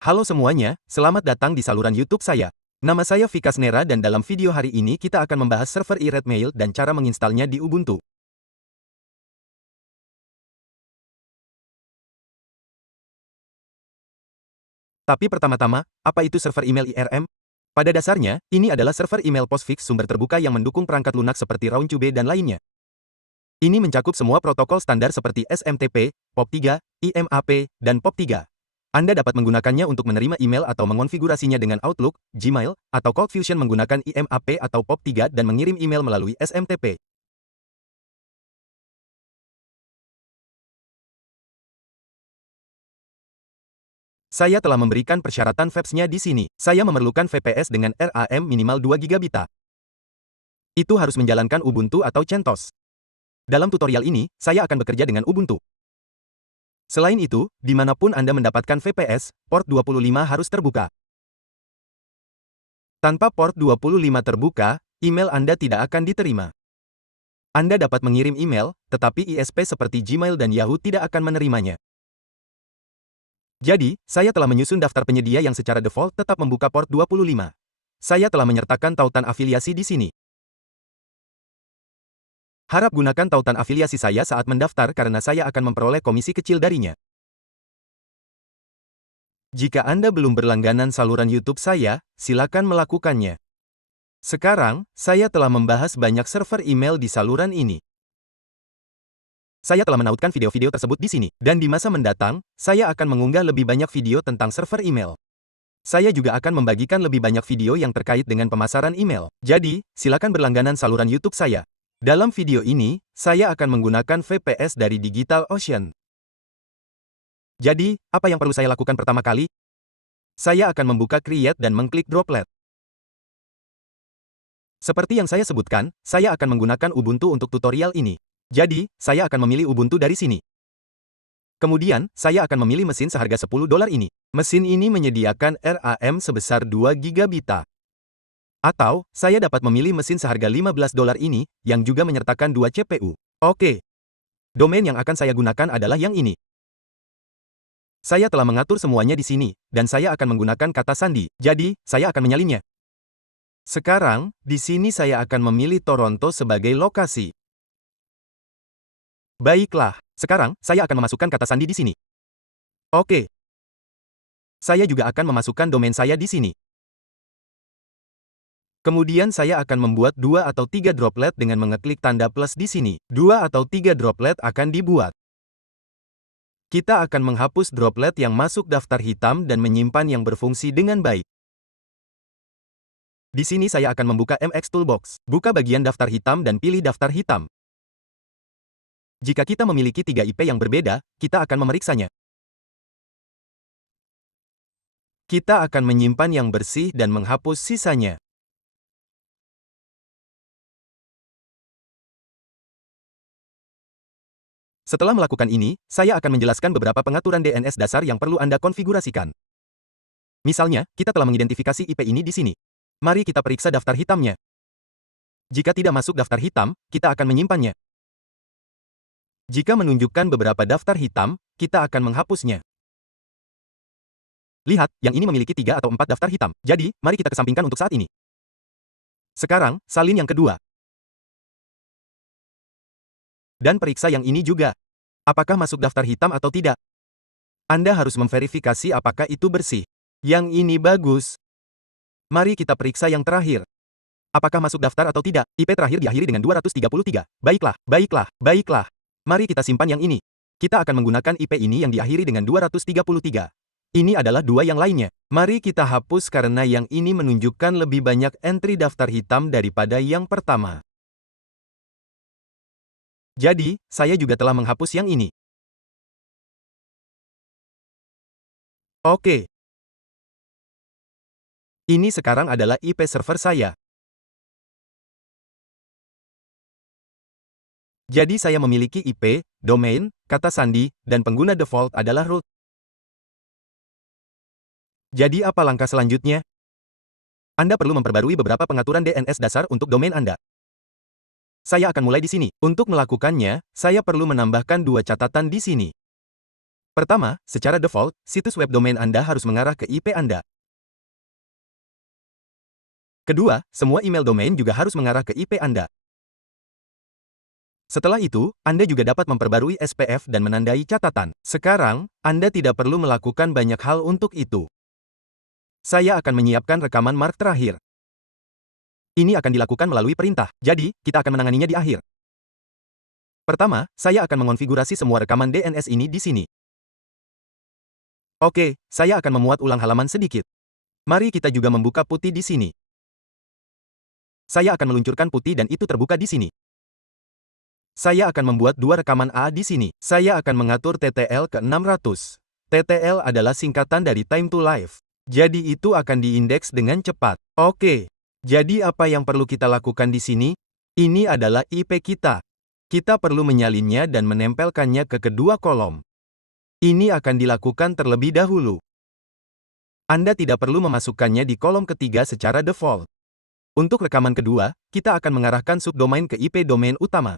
Halo semuanya, selamat datang di saluran YouTube saya. Nama saya Vikas Nera dan dalam video hari ini kita akan membahas server iRedMail dan cara menginstalnya di Ubuntu. Tapi pertama-tama, apa itu server email IRM? Pada dasarnya, ini adalah server email postfix sumber terbuka yang mendukung perangkat lunak seperti Roundcube dan lainnya. Ini mencakup semua protokol standar seperti SMTP, POP3, IMAP, dan POP3. Anda dapat menggunakannya untuk menerima email atau mengonfigurasinya dengan Outlook, Gmail, atau ColdFusion menggunakan IMAP atau POP3 dan mengirim email melalui SMTP. Saya telah memberikan persyaratan VAPS-nya di sini. Saya memerlukan VPS dengan RAM minimal 2 GB. Itu harus menjalankan Ubuntu atau CentOS. Dalam tutorial ini, saya akan bekerja dengan Ubuntu. Selain itu, dimanapun Anda mendapatkan VPS, port 25 harus terbuka. Tanpa port 25 terbuka, email Anda tidak akan diterima. Anda dapat mengirim email, tetapi ISP seperti Gmail dan Yahoo tidak akan menerimanya. Jadi, saya telah menyusun daftar penyedia yang secara default tetap membuka port 25. Saya telah menyertakan tautan afiliasi di sini. Harap gunakan tautan afiliasi saya saat mendaftar karena saya akan memperoleh komisi kecil darinya. Jika Anda belum berlangganan saluran YouTube saya, silakan melakukannya. Sekarang, saya telah membahas banyak server email di saluran ini. Saya telah menautkan video-video tersebut di sini, dan di masa mendatang, saya akan mengunggah lebih banyak video tentang server email. Saya juga akan membagikan lebih banyak video yang terkait dengan pemasaran email. Jadi, silakan berlangganan saluran YouTube saya. Dalam video ini, saya akan menggunakan VPS dari DigitalOcean. Jadi, apa yang perlu saya lakukan pertama kali? Saya akan membuka Create dan mengklik Droplet. Seperti yang saya sebutkan, saya akan menggunakan Ubuntu untuk tutorial ini. Jadi, saya akan memilih Ubuntu dari sini. Kemudian, saya akan memilih mesin seharga $10 ini. Mesin ini menyediakan RAM sebesar 2 GB. Atau, saya dapat memilih mesin seharga $15 ini, yang juga menyertakan 2 CPU. Oke. Domain yang akan saya gunakan adalah yang ini. Saya telah mengatur semuanya di sini, dan saya akan menggunakan kata sandi. Jadi, saya akan menyalinnya. Sekarang, di sini saya akan memilih Toronto sebagai lokasi. Baiklah, sekarang saya akan memasukkan kata sandi di sini. Oke. Saya juga akan memasukkan domain saya di sini. Kemudian saya akan membuat 2 atau 3 droplet dengan mengeklik tanda plus di sini. 2 atau 3 droplet akan dibuat. Kita akan menghapus droplet yang masuk daftar hitam dan menyimpan yang berfungsi dengan baik. Di sini saya akan membuka MX Toolbox. Buka bagian daftar hitam dan pilih daftar hitam. Jika kita memiliki 3 IP yang berbeda, kita akan memeriksanya. Kita akan menyimpan yang bersih dan menghapus sisanya. Setelah melakukan ini, saya akan menjelaskan beberapa pengaturan DNS dasar yang perlu Anda konfigurasikan. Misalnya, kita telah mengidentifikasi IP ini di sini. Mari kita periksa daftar hitamnya. Jika tidak masuk daftar hitam, kita akan menyimpannya. Jika menunjukkan beberapa daftar hitam, kita akan menghapusnya. Lihat, yang ini memiliki 3 atau 4 daftar hitam. Jadi, mari kita kesampingkan untuk saat ini. Sekarang, salin yang kedua. Dan periksa yang ini juga. Apakah masuk daftar hitam atau tidak? Anda harus memverifikasi apakah itu bersih. Yang ini bagus. Mari kita periksa yang terakhir. Apakah masuk daftar atau tidak? IP terakhir diakhiri dengan 233. Baiklah, baiklah, baiklah. Mari kita simpan yang ini. Kita akan menggunakan IP ini yang diakhiri dengan 233. Ini adalah 2 yang lainnya. Mari kita hapus karena yang ini menunjukkan lebih banyak entry daftar hitam daripada yang pertama. Jadi, saya juga telah menghapus yang ini. Oke. Ini sekarang adalah IP server saya. Jadi saya memiliki IP, domain, kata sandi, dan pengguna default adalah root. Jadi apa langkah selanjutnya? Anda perlu memperbarui beberapa pengaturan DNS dasar untuk domain Anda. Saya akan mulai di sini. Untuk melakukannya, saya perlu menambahkan 2 catatan di sini. Pertama, secara default, situs web domain Anda harus mengarah ke IP Anda. Kedua, semua email domain juga harus mengarah ke IP Anda. Setelah itu, Anda juga dapat memperbarui SPF dan menandai catatan. Sekarang, Anda tidak perlu melakukan banyak hal untuk itu. Saya akan menyiapkan rekaman mark terakhir. Ini akan dilakukan melalui perintah, jadi, kita akan menanganinya di akhir. Pertama, saya akan mengonfigurasi semua rekaman DNS ini di sini. Oke, saya akan memuat ulang halaman sedikit. Mari kita juga membuka putih di sini. Saya akan meluncurkan putih dan itu terbuka di sini. Saya akan membuat dua rekaman A di sini. Saya akan mengatur TTL ke 600. TTL adalah singkatan dari time to live. Jadi itu akan diindeks dengan cepat. Oke. Jadi apa yang perlu kita lakukan di sini? Ini adalah IP kita. Kita perlu menyalinnya dan menempelkannya ke kedua kolom. Ini akan dilakukan terlebih dahulu. Anda tidak perlu memasukkannya di kolom ketiga secara default. Untuk rekaman kedua, kita akan mengarahkan subdomain ke IP domain utama.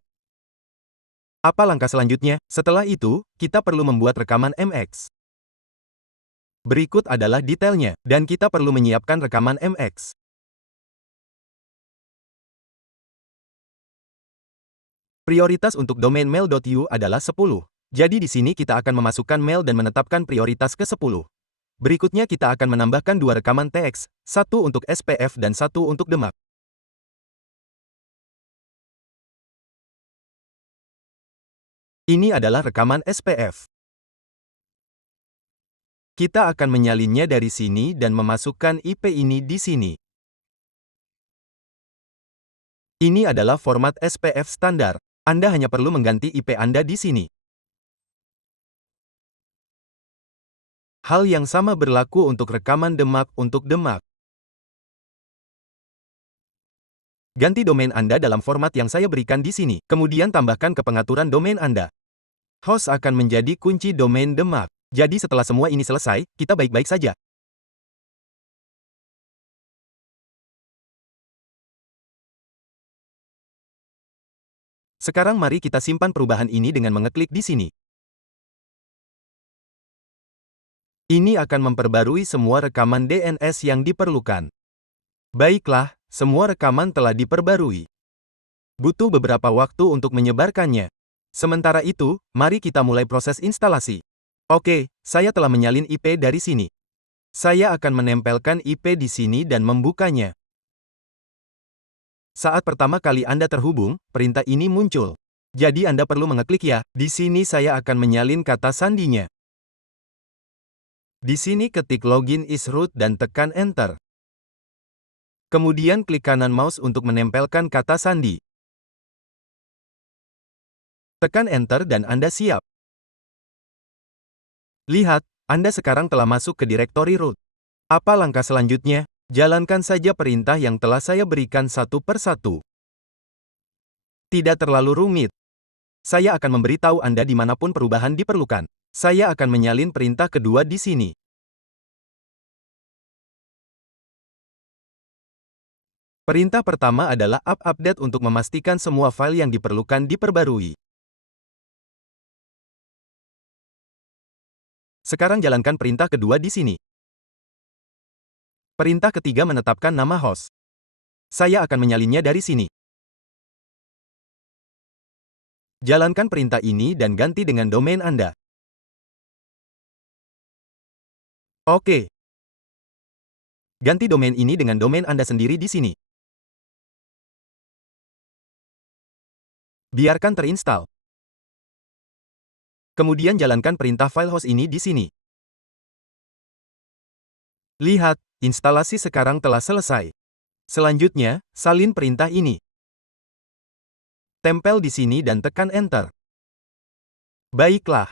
Apa langkah selanjutnya? Setelah itu, kita perlu membuat rekaman MX. Berikut adalah detailnya, dan kita perlu menyiapkan rekaman MX. Prioritas untuk domain mail.yu adalah 10. Jadi di sini kita akan memasukkan mail dan menetapkan prioritas ke 10. Berikutnya kita akan menambahkan dua rekaman teks, satu untuk SPF dan satu untuk demak. Ini adalah rekaman SPF. Kita akan menyalinnya dari sini dan memasukkan IP ini di sini. Ini adalah format SPF standar. Anda hanya perlu mengganti IP Anda di sini. Hal yang sama berlaku untuk rekaman demak untuk demak. Ganti domain Anda dalam format yang saya berikan di sini. Kemudian tambahkan ke pengaturan domain Anda. Host akan menjadi kunci domain demak. Jadi setelah semua ini selesai, kita baik-baik saja. Sekarang mari kita simpan perubahan ini dengan mengeklik di sini. Ini akan memperbarui semua rekaman DNS yang diperlukan. Baiklah, semua rekaman telah diperbarui. Butuh beberapa waktu untuk menyebarkannya. Sementara itu, mari kita mulai proses instalasi. Oke, saya telah menyalin IP dari sini. Saya akan menempelkan IP di sini dan membukanya. Saat pertama kali Anda terhubung, perintah ini muncul. Jadi Anda perlu mengeklik ya. Di sini saya akan menyalin kata sandinya. Di sini ketik login is root dan tekan enter. Kemudian klik kanan mouse untuk menempelkan kata sandi. Tekan enter dan Anda siap. Lihat, Anda sekarang telah masuk ke direktori root. Apa langkah selanjutnya? Jalankan saja perintah yang telah saya berikan satu persatu. Tidak terlalu rumit. Saya akan memberitahu Anda dimanapun perubahan diperlukan. Saya akan menyalin perintah kedua di sini. Perintah pertama adalah update untuk memastikan semua file yang diperlukan diperbarui. Sekarang jalankan perintah kedua di sini. Perintah ketiga menetapkan nama host. Saya akan menyalinnya dari sini. Jalankan perintah ini dan ganti dengan domain Anda. Oke. Ganti domain ini dengan domain Anda sendiri di sini. Biarkan terinstall. Kemudian jalankan perintah file host ini di sini. Lihat, instalasi sekarang telah selesai. Selanjutnya, salin perintah ini. Tempel di sini dan tekan enter. Baiklah.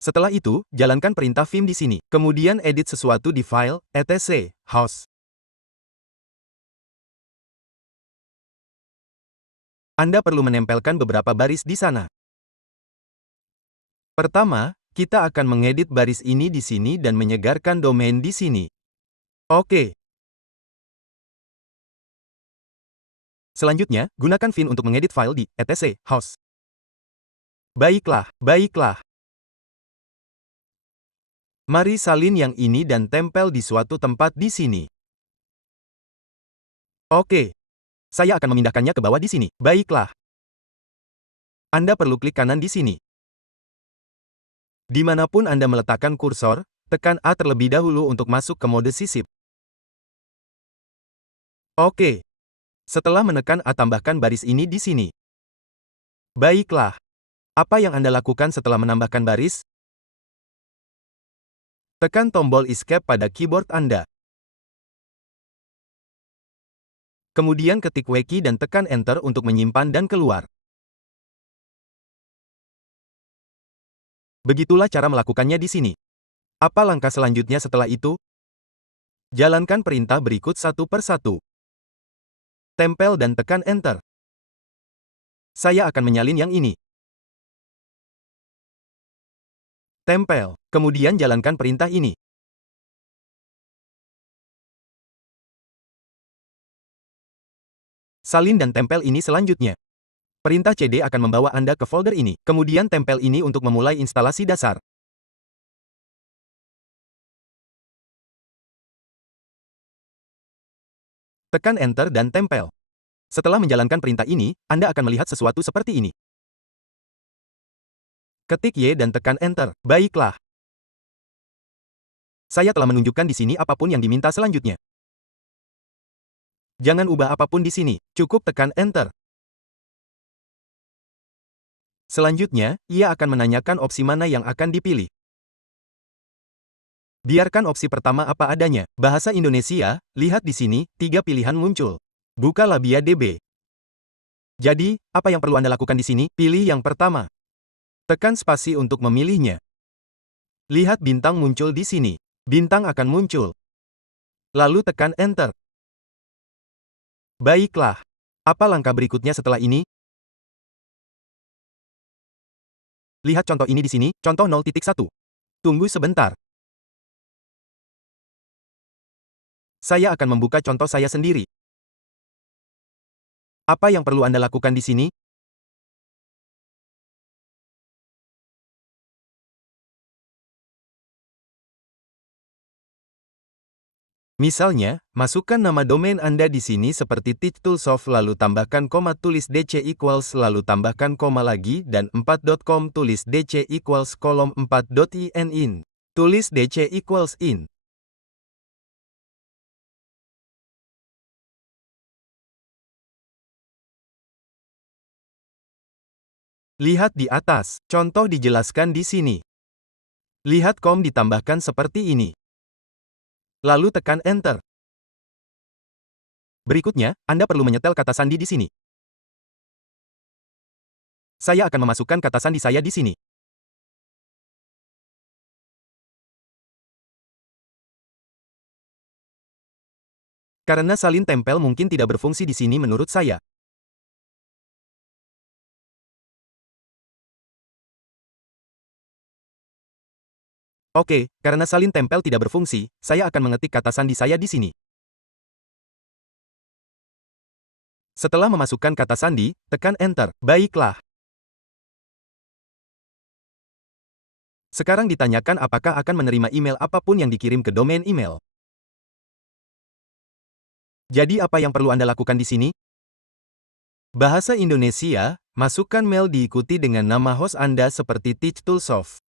Setelah itu, jalankan perintah vim di sini. Kemudian edit sesuatu di file, etc. host. Anda perlu menempelkan beberapa baris di sana. Pertama, kita akan mengedit baris ini di sini dan menyegarkan domain di sini. Oke. Selanjutnya, gunakan vim untuk mengedit file di etc. host. Baiklah, baiklah. Mari salin yang ini dan tempel di suatu tempat di sini. Oke. Saya akan memindahkannya ke bawah di sini. Baiklah. Anda perlu klik kanan di sini. Dimanapun Anda meletakkan kursor, tekan A terlebih dahulu untuk masuk ke mode sisip. Oke. Setelah menekan A, tambahkan baris ini di sini. Baiklah. Apa yang Anda lakukan setelah menambahkan baris? Tekan tombol Escape pada keyboard Anda. Kemudian ketik WKey dan tekan Enter untuk menyimpan dan keluar. Begitulah cara melakukannya di sini. Apa langkah selanjutnya setelah itu? Jalankan perintah berikut satu per satu. Tempel dan tekan Enter. Saya akan menyalin yang ini. Tempel. Kemudian jalankan perintah ini. Salin dan tempel ini selanjutnya. Perintah CD akan membawa Anda ke folder ini. Kemudian tempel ini untuk memulai instalasi dasar. Tekan Enter dan tempel. Setelah menjalankan perintah ini, Anda akan melihat sesuatu seperti ini. Ketik Y dan tekan Enter. Baiklah. Saya telah menunjukkan di sini apapun yang diminta selanjutnya. Jangan ubah apapun di sini, cukup tekan Enter. Selanjutnya, ia akan menanyakan opsi mana yang akan dipilih. Biarkan opsi pertama apa adanya. Bahasa Indonesia, lihat di sini, 3 pilihan muncul. Buka Labia DB. Jadi, apa yang perlu Anda lakukan di sini? Pilih yang pertama. Tekan spasi untuk memilihnya. Lihat bintang muncul di sini. Bintang akan muncul. Lalu tekan Enter. Baiklah. Apa langkah berikutnya setelah ini? Lihat contoh ini di sini, contoh 0.1. Tunggu sebentar. Saya akan membuka contoh saya sendiri. Apa yang perlu Anda lakukan di sini? Misalnya, masukkan nama domain Anda di sini seperti teachtoolsoft lalu tambahkan koma tulis DC equals lalu tambahkan koma lagi dan 4.com tulis DC equals kolom 4.in. Tulis DC equals in. Lihat di atas, contoh dijelaskan di sini. Lihat kom ditambahkan seperti ini. Lalu tekan Enter. Berikutnya, Anda perlu menyetel kata sandi di sini. Saya akan memasukkan kata sandi saya di sini. Karena salin tempel mungkin tidak berfungsi di sini menurut saya. Oke, karena salin tempel tidak berfungsi, saya akan mengetik kata sandi saya di sini. Setelah memasukkan kata sandi, tekan Enter. Baiklah. Sekarang ditanyakan apakah akan menerima email apapun yang dikirim ke domain email. Jadi apa yang perlu Anda lakukan di sini? Bahasa Indonesia, masukkan mail diikuti dengan nama host Anda seperti teachtoolsoft.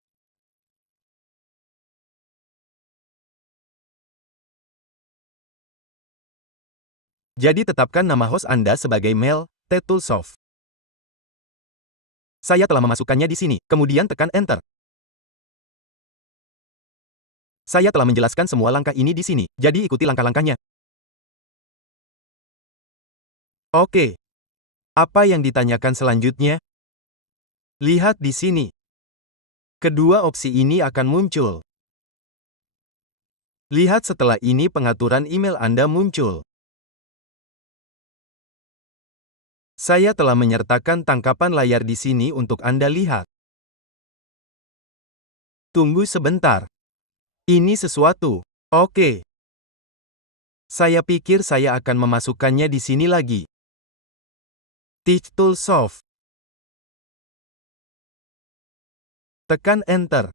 Jadi tetapkan nama host Anda sebagai mail, teachtoolsoft. Saya telah memasukkannya di sini, kemudian tekan Enter. Saya telah menjelaskan semua langkah ini di sini, jadi ikuti langkah-langkahnya. Oke. Apa yang ditanyakan selanjutnya? Lihat di sini. Kedua opsi ini akan muncul. Lihat setelah ini pengaturan email Anda muncul. Saya telah menyertakan tangkapan layar di sini untuk Anda lihat. Tunggu sebentar. Ini sesuatu. Oke. Saya pikir saya akan memasukkannya di sini lagi. teachtoolsoft. Tekan Enter.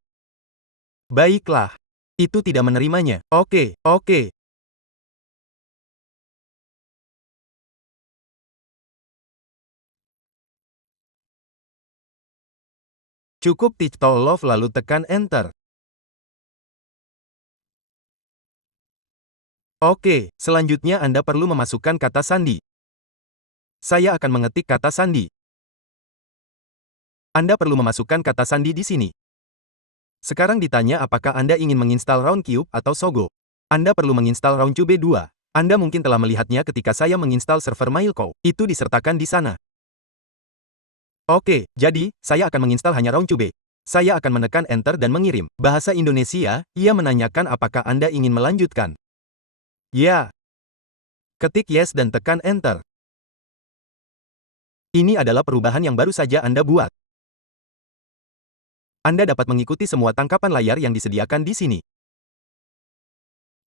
Baiklah. Itu tidak menerimanya. Oke. Cukup Titol Love lalu tekan Enter. Oke, selanjutnya Anda perlu memasukkan kata sandi. Saya akan mengetik kata sandi. Anda perlu memasukkan kata sandi di sini. Sekarang ditanya apakah Anda ingin menginstal Roundcube atau Sogo. Anda perlu menginstal Roundcube 2. Anda mungkin telah melihatnya ketika saya menginstal server Mailco. Itu disertakan di sana. Oke, jadi, saya akan menginstal hanya Roundcube. Saya akan menekan Enter dan mengirim. Bahasa Indonesia, ia menanyakan apakah Anda ingin melanjutkan. Ya. Ketik yes dan tekan Enter. Ini adalah perubahan yang baru saja Anda buat. Anda dapat mengikuti semua tangkapan layar yang disediakan di sini.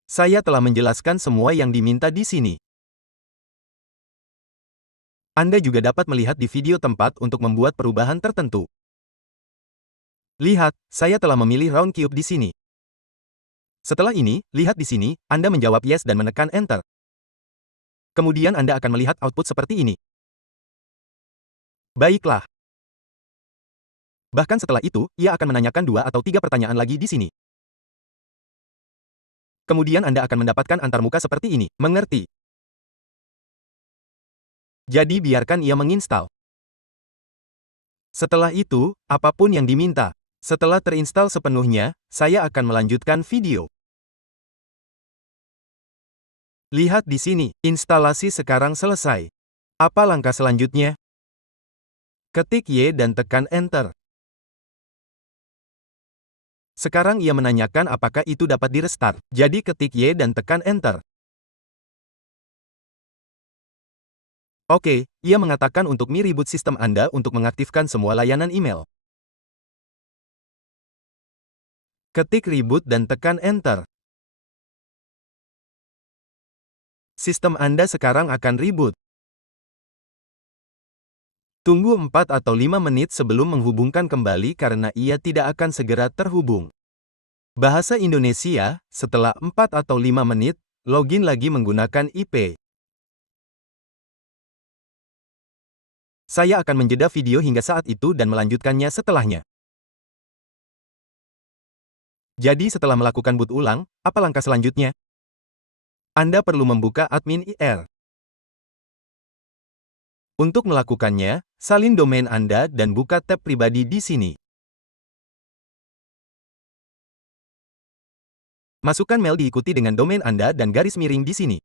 Saya telah menjelaskan semua yang diminta di sini. Anda juga dapat melihat di video tempat untuk membuat perubahan tertentu. Lihat, saya telah memilih Roundcube di sini. Setelah ini, lihat di sini, Anda menjawab yes dan menekan Enter. Kemudian Anda akan melihat output seperti ini. Baiklah. Bahkan setelah itu, ia akan menanyakan 2 atau 3 pertanyaan lagi di sini. Kemudian Anda akan mendapatkan antarmuka seperti ini. Mengerti? Jadi biarkan ia menginstal. Setelah itu, apapun yang diminta. Setelah terinstal sepenuhnya, saya akan melanjutkan video. Lihat di sini, instalasi sekarang selesai. Apa langkah selanjutnya? Ketik Y dan tekan Enter. Sekarang ia menanyakan apakah itu dapat direstart. Jadi ketik Y dan tekan Enter. Oke, ia mengatakan untuk reboot sistem Anda untuk mengaktifkan semua layanan email. Ketik reboot dan tekan Enter. Sistem Anda sekarang akan reboot. Tunggu 4 atau 5 menit sebelum menghubungkan kembali karena ia tidak akan segera terhubung. Bahasa Indonesia, setelah 4 atau 5 menit, login lagi menggunakan IP. Saya akan menjeda video hingga saat itu dan melanjutkannya setelahnya. Jadi setelah melakukan boot ulang, apa langkah selanjutnya? Anda perlu membuka admin IR. Untuk melakukannya, salin domain Anda dan buka tab pribadi di sini. Masukkan mail diikuti dengan domain Anda dan garis miring di sini.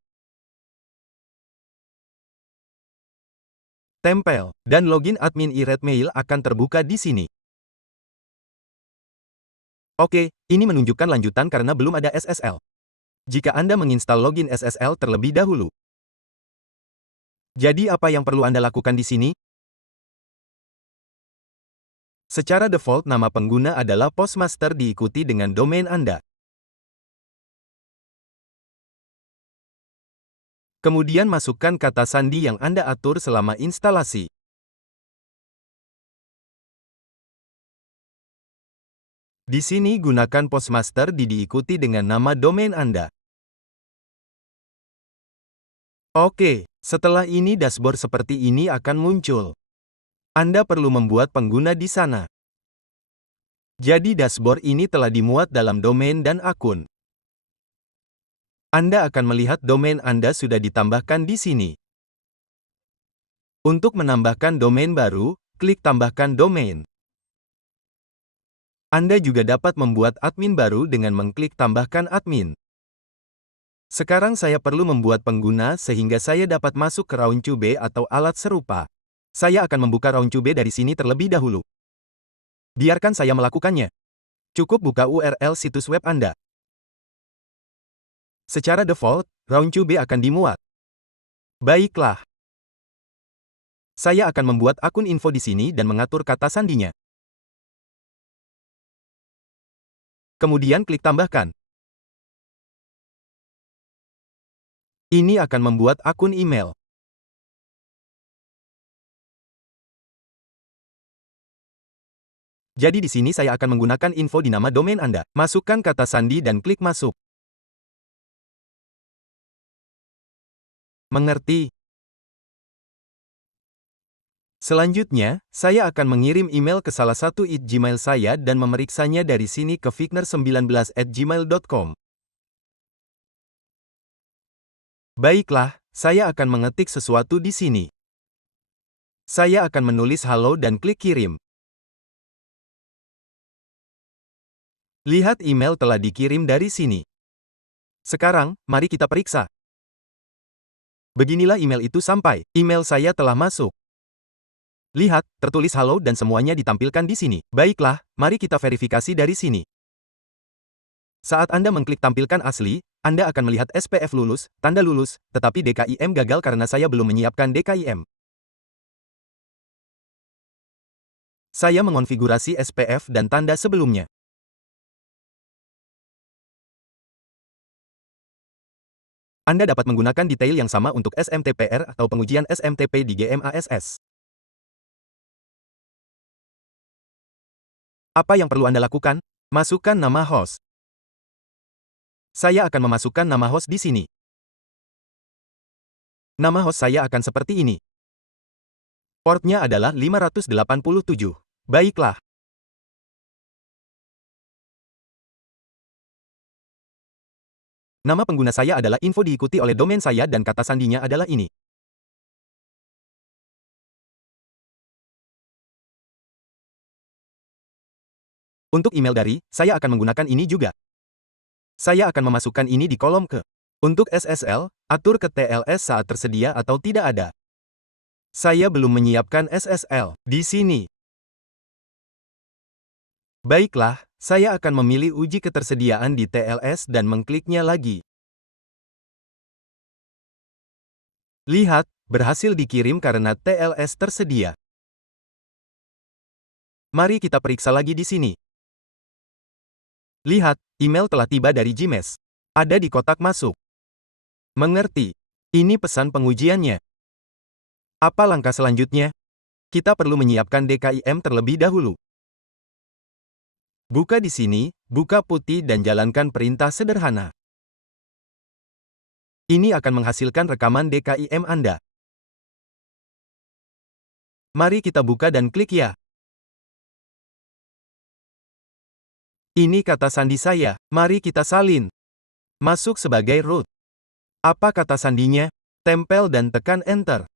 Tempel, dan login admin iRed Mail akan terbuka di sini. Oke, ini menunjukkan lanjutan karena belum ada SSL. Jika Anda menginstal login SSL terlebih dahulu. Jadi apa yang perlu Anda lakukan di sini? Secara default nama pengguna adalah Postmaster diikuti dengan domain Anda. Kemudian masukkan kata sandi yang Anda atur selama instalasi. Di sini gunakan Postmaster diikuti dengan nama domain Anda. Oke, setelah ini dashboard seperti ini akan muncul. Anda perlu membuat pengguna di sana. Jadi dashboard ini telah dimuat dalam domain dan akun. Anda akan melihat domain Anda sudah ditambahkan di sini. Untuk menambahkan domain baru, klik tambahkan domain. Anda juga dapat membuat admin baru dengan mengklik tambahkan admin. Sekarang saya perlu membuat pengguna sehingga saya dapat masuk ke Roundcube atau alat serupa. Saya akan membuka Roundcube dari sini terlebih dahulu. Biarkan saya melakukannya. Cukup buka URL situs web Anda. Secara default, Roundcube akan dimuat. Baiklah. Saya akan membuat akun info di sini dan mengatur kata sandinya. Kemudian klik tambahkan. Ini akan membuat akun email. Jadi di sini saya akan menggunakan info di nama domain Anda. Masukkan kata sandi dan klik masuk. Mengerti? Selanjutnya, saya akan mengirim email ke salah satu Gmail saya dan memeriksanya dari sini ke fikner19@gmail.com. Baiklah, saya akan mengetik sesuatu di sini. Saya akan menulis halo dan klik kirim. Lihat email telah dikirim dari sini. Sekarang, mari kita periksa. Beginilah email itu sampai. Email saya telah masuk. Lihat, tertulis halo dan semuanya ditampilkan di sini. Baiklah, mari kita verifikasi dari sini. Saat Anda mengklik tampilkan asli, Anda akan melihat SPF lulus, tanda lulus, tetapi DKIM gagal karena saya belum menyiapkan DKIM. Saya mengonfigurasi SPF dan tanda sebelumnya. Anda dapat menggunakan detail yang sama untuk SMTPR atau pengujian SMTP di GMASS. Apa yang perlu Anda lakukan? Masukkan nama host. Saya akan memasukkan nama host di sini. Nama host saya akan seperti ini. Portnya adalah 587. Baiklah. Nama pengguna saya adalah info diikuti oleh domain saya dan kata sandinya adalah ini. Untuk email dari, saya akan menggunakan ini juga. Saya akan memasukkan ini di kolom ke. Untuk SSL, atur ke TLS saat tersedia atau tidak ada. Saya belum menyiapkan SSL di sini. Baiklah, saya akan memilih uji ketersediaan di TLS dan mengkliknya lagi. Lihat, berhasil dikirim karena TLS tersedia. Mari kita periksa lagi di sini. Lihat, email telah tiba dari Gmail. Ada di kotak masuk. Mengerti. Ini pesan pengujiannya. Apa langkah selanjutnya? Kita perlu menyiapkan DKIM terlebih dahulu. Buka di sini, buka putih dan jalankan perintah sederhana. Ini akan menghasilkan rekaman DKIM Anda. Mari kita buka dan klik ya. Ini kata sandi saya. Mari kita salin. Masuk sebagai root. Apa kata sandinya? Tempel dan tekan enter.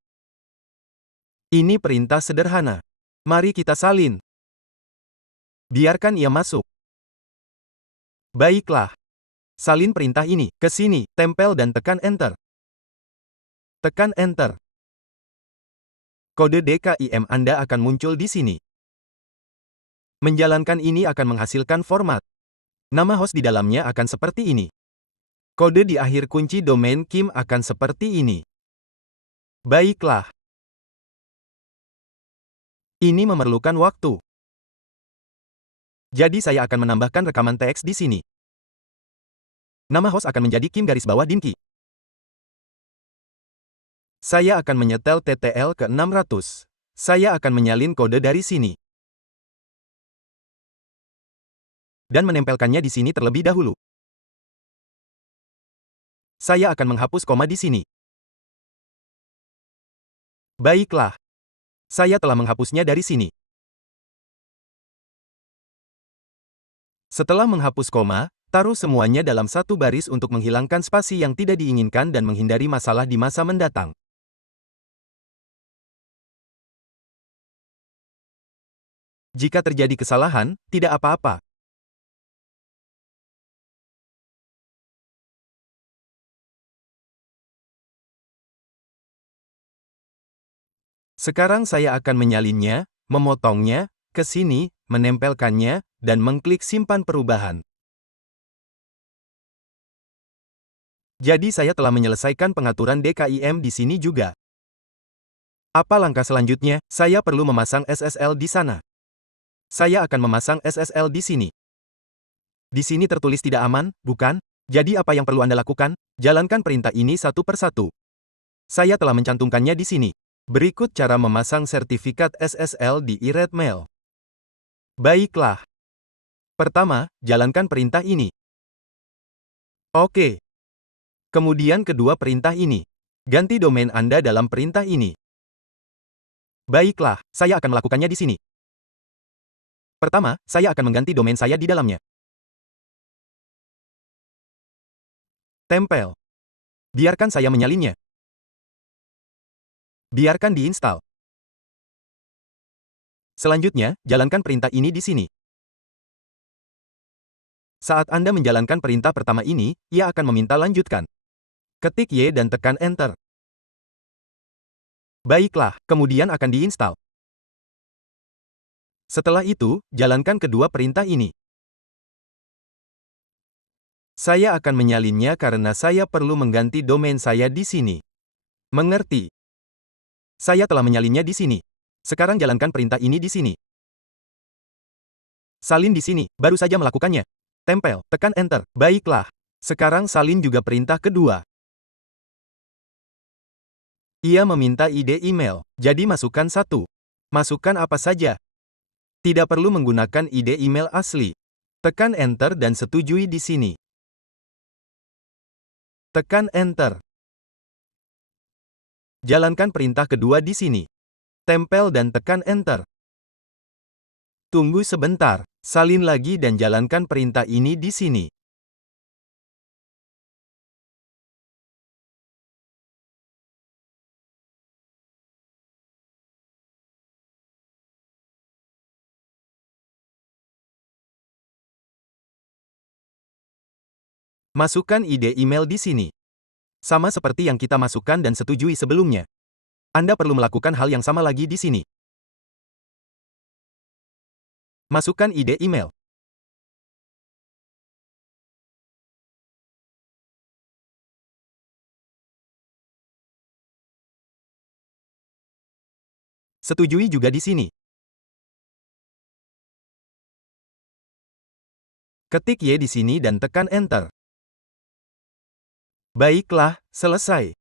Ini perintah sederhana. Mari kita salin. Biarkan ia masuk. Baiklah. Salin perintah ini. Ke sini, tempel dan tekan enter. Tekan enter. Kode DKIM Anda akan muncul di sini. Menjalankan ini akan menghasilkan format. Nama host di dalamnya akan seperti ini. Kode di akhir kunci domain KIM akan seperti ini. Baiklah. Ini memerlukan waktu. Jadi saya akan menambahkan rekaman teks di sini. Nama host akan menjadi Kim_Dinky. Saya akan menyetel TTL ke 600. Saya akan menyalin kode dari sini. Dan menempelkannya di sini terlebih dahulu. Saya akan menghapus koma di sini. Baiklah. Saya telah menghapusnya dari sini. Setelah menghapus koma, taruh semuanya dalam satu baris untuk menghilangkan spasi yang tidak diinginkan dan menghindari masalah di masa mendatang. Jika terjadi kesalahan, tidak apa-apa. Sekarang saya akan menyalinnya, memotongnya, ke sini, menempelkannya, dan mengklik simpan perubahan. Jadi saya telah menyelesaikan pengaturan DKIM di sini juga. Apa langkah selanjutnya? Saya perlu memasang SSL di sana. Saya akan memasang SSL di sini. Di sini tertulis tidak aman, bukan? Jadi apa yang perlu Anda lakukan? Jalankan perintah ini satu persatu. Saya telah mencantumkannya di sini. Berikut cara memasang sertifikat SSL di iRedMail. Baiklah. Pertama, jalankan perintah ini. Oke. Kemudian kedua perintah ini. Ganti domain Anda dalam perintah ini. Baiklah, saya akan melakukannya di sini. Pertama, saya akan mengganti domain saya di dalamnya. Tempel. Biarkan saya menyalinnya. Biarkan diinstal. Selanjutnya, jalankan perintah ini di sini. Saat Anda menjalankan perintah pertama ini, ia akan meminta lanjutkan. Ketik Y dan tekan Enter. Baiklah, kemudian akan diinstal. Setelah itu, jalankan kedua perintah ini. Saya akan menyalinnya karena saya perlu mengganti domain saya di sini. Mengerti? Saya telah menyalinnya di sini. Sekarang jalankan perintah ini di sini. Salin di sini, baru saja melakukannya. Tempel, tekan Enter. Baiklah. Sekarang salin juga perintah kedua. Ia meminta ID email, jadi masukkan satu. Masukkan apa saja. Tidak perlu menggunakan ID email asli. Tekan Enter dan setujui di sini. Tekan Enter. Jalankan perintah kedua di sini. Tempel dan tekan Enter. Tunggu sebentar, salin lagi dan jalankan perintah ini di sini. Masukkan ID email di sini. Sama seperti yang kita masukkan dan setujui sebelumnya. Anda perlu melakukan hal yang sama lagi di sini. Masukkan ID email. Setujui juga di sini. Ketik Y di sini dan tekan Enter. Baiklah, selesai.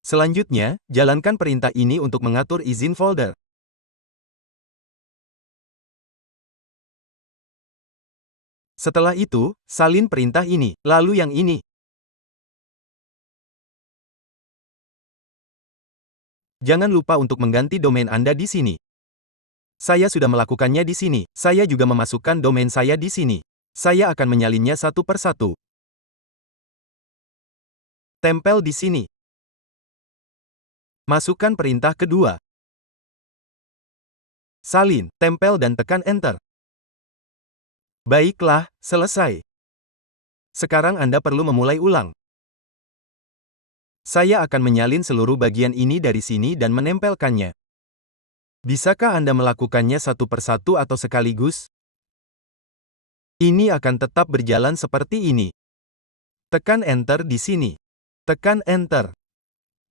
Selanjutnya, jalankan perintah ini untuk mengatur izin folder. Setelah itu, salin perintah ini, lalu yang ini. Jangan lupa untuk mengganti domain Anda di sini. Saya sudah melakukannya di sini. Saya juga memasukkan domain saya di sini. Saya akan menyalinnya satu persatu. Tempel di sini. Masukkan perintah kedua. Salin, tempel dan tekan Enter. Baiklah, selesai. Sekarang Anda perlu memulai ulang. Saya akan menyalin seluruh bagian ini dari sini dan menempelkannya. Bisakah Anda melakukannya satu persatu atau sekaligus? Ini akan tetap berjalan seperti ini. Tekan Enter di sini. Tekan Enter.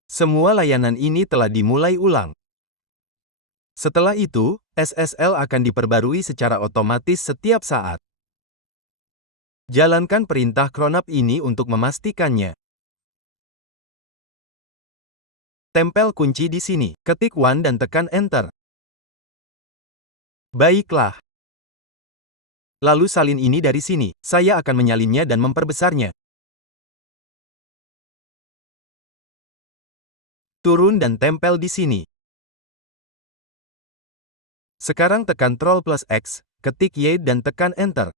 Semua layanan ini telah dimulai ulang. Setelah itu, SSL akan diperbarui secara otomatis setiap saat. Jalankan perintah cronap ini untuk memastikannya. Tempel kunci di sini. Ketik One dan tekan Enter. Baiklah. Lalu salin ini dari sini. Saya akan menyalinnya dan memperbesarnya. Turun dan tempel di sini. Sekarang tekan Ctrl+X, ketik Y dan tekan Enter.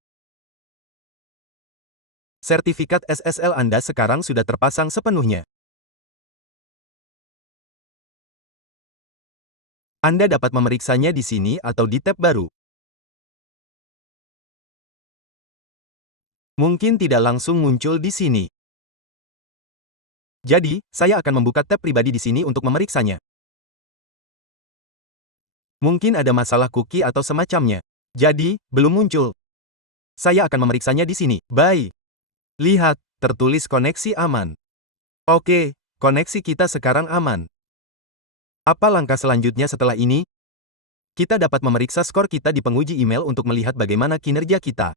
Sertifikat SSL Anda sekarang sudah terpasang sepenuhnya. Anda dapat memeriksanya di sini atau di tab baru. Mungkin tidak langsung muncul di sini. Jadi, saya akan membuka tab pribadi di sini untuk memeriksanya. Mungkin ada masalah cookie atau semacamnya. Jadi, belum muncul. Saya akan memeriksanya di sini. Bye. Lihat, tertulis koneksi aman. Oke, koneksi kita sekarang aman. Apa langkah selanjutnya setelah ini? Kita dapat memeriksa skor kita di penguji email untuk melihat bagaimana kinerja kita.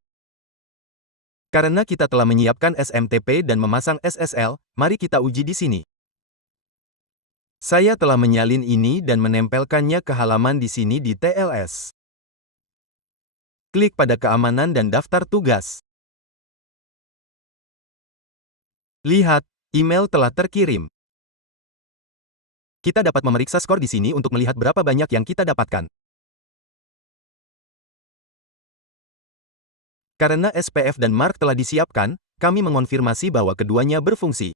Karena kita telah menyiapkan SMTP dan memasang SSL, mari kita uji di sini. Saya telah menyalin ini dan menempelkannya ke halaman di sini di TLS. Klik pada keamanan dan daftar tugas. Lihat, email telah terkirim. Kita dapat memeriksa skor di sini untuk melihat berapa banyak yang kita dapatkan. Karena SPF dan mark telah disiapkan, kami mengonfirmasi bahwa keduanya berfungsi.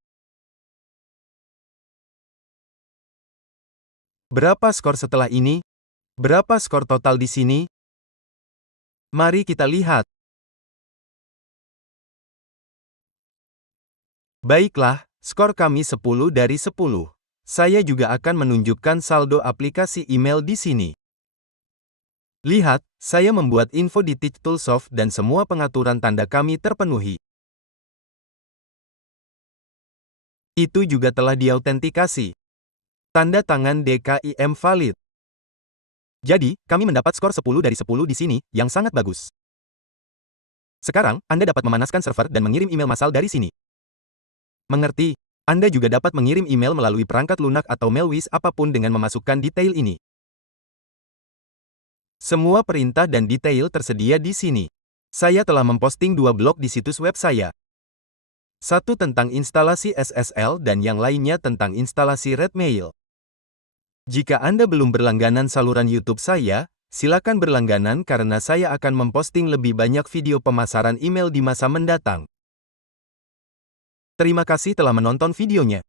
Berapa skor setelah ini? Berapa skor total di sini? Mari kita lihat. Baiklah, skor kami 10 dari 10. Saya juga akan menunjukkan saldo aplikasi email di sini. Lihat, saya membuat info di TeachToolsoft dan semua pengaturan tanda kami terpenuhi. Itu juga telah diautentikasi. Tanda tangan DKIM valid. Jadi, kami mendapat skor 10 dari 10 di sini, yang sangat bagus. Sekarang, Anda dapat memanaskan server dan mengirim email massal dari sini. Mengerti? Anda juga dapat mengirim email melalui perangkat lunak atau Mailwiz apapun dengan memasukkan detail ini. Semua perintah dan detail tersedia di sini. Saya telah memposting 2 blog di situs web saya. Satu tentang instalasi SSL dan yang lainnya tentang instalasi Redmail. Jika Anda belum berlangganan saluran YouTube saya, silakan berlangganan karena saya akan memposting lebih banyak video pemasaran email di masa mendatang. Terima kasih telah menonton videonya.